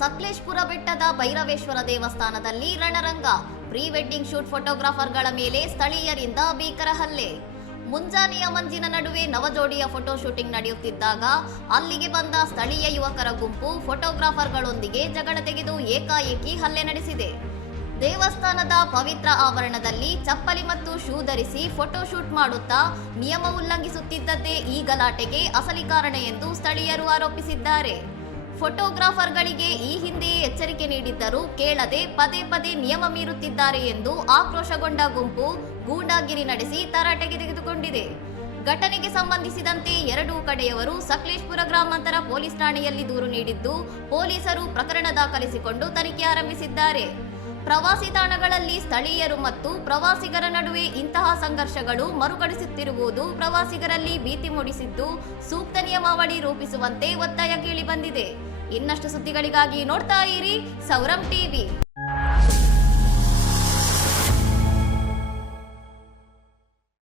ಸಕಲೇಶಪುರ ಬೆಟ್ಟದ ಭೈರವೇಶ್ವರ ದೇವಸ್ಥಾನದಲ್ಲಿ ರಣರಂಗ. Pre wedding shoot ಫೋಟೋಗ್ರಾಫರ್ಗಳ ಮೇಲೆ ಸ್ಥಳೀಯರಿಂದ ಭೀಕರ ಹಲ್ಲೆ. ಮುಂಜಾನೆಯ ಮಂಜಿನ ನಡುವೆ ನವಜೋಡಿಯ ಫೋಟೋ ಶೂಟಿಂಗ್ ನಡೆಯುತ್ತಿದ್ದಾಗ ಅಲ್ಲಿಗೆ ಬಂದ ಸ್ಥಳೀಯ ಯುವಕರ ಗುಂಪು ಫೋಟೋಗ್ರಾಫರ್ಗಳೊಂದಿಗೆ ಜಗಳ ತೆಗೆದು ಏಕಾಏಕಿ ಹಲ್ಲೆ ನಡೆಸಿದೆ. ದೇವಸ್ಥಾನದ ಪವಿತ್ರ ಆವರಣದಲ್ಲಿ ಚಪ್ಪಲಿ ಮತ್ತು ಶೂ ಧರಿಸಿ ಫೋಟೋ ಶೂಟ್ ಮಾಡುತ್ತಾ ನಿಯಮ ಉಲ್ಲಂಘಿಸುತ್ತಿದ್ದದ್ದೇ ಈ ಗಲಾಟೆಗೆ ಅಸಲಿ ಕಾರಣ ಎಂದು ಸ್ಥಳೀಯರು ಆರೋಪಿಸಿದ್ದಾರೆ. ಫೋಟೋಗ್ರಾಫರ್ಗಳಿಗೆ ಈ ಹಿಂದೆಯೇ ಎಚ್ಚರಿಕೆ ನೀಡಿದ್ದರೂ ಕೇಳದೆ ಪದೇ ಪದೇ ನಿಯಮ ಮೀರುತ್ತಿದ್ದಾರೆ ಎಂದು ಆಕ್ರೋಶಗೊಂಡ ಗುಂಪು ಗೂಂಡಾಗಿರಿ ನಡೆಸಿ ತರಾಟೆಗೆ ತೆಗೆದುಕೊಂಡಿದೆ. ಘಟನೆಗೆ ಸಂಬಂಧಿಸಿದಂತೆ ಎರಡೂ ಕಡೆಯವರು ಸಕಲೇಶಪುರ ಗ್ರಾಮಾಂತರ ಪೊಲೀಸ್ ಠಾಣೆಯಲ್ಲಿ ದೂರು ನೀಡಿದ್ದು, ಪೊಲೀಸರು ಪ್ರಕರಣ ದಾಖಲಿಸಿಕೊಂಡು ತನಿಖೆ ಆರಂಭಿಸಿದ್ದಾರೆ. ಪ್ರವಾಸಿ ತಾಣಗಳಲ್ಲಿ ಸ್ಥಳೀಯರು ಮತ್ತು ಪ್ರವಾಸಿಗರ ನಡುವೆ ಇಂತಹ ಸಂಘರ್ಷಗಳು ಮರುಕಳಿಸುತ್ತಿರುವುದು ಪ್ರವಾಸಿಗರಲ್ಲಿ ಭೀತಿ ಮೂಡಿಸಿದ್ದು, ಸೂಕ್ತ ನಿಯಮಾವಳಿ ರೂಪಿಸುವಂತೆ ಒತ್ತಾಯ ಕೇಳಿಬಂದಿದೆ. ಇನ್ನಷ್ಟು ಸುದ್ದಿಗಳಿಗಾಗಿ ನೋಡ್ತಾ ಇರಿ ಸೌರಂ ಟಿವಿ.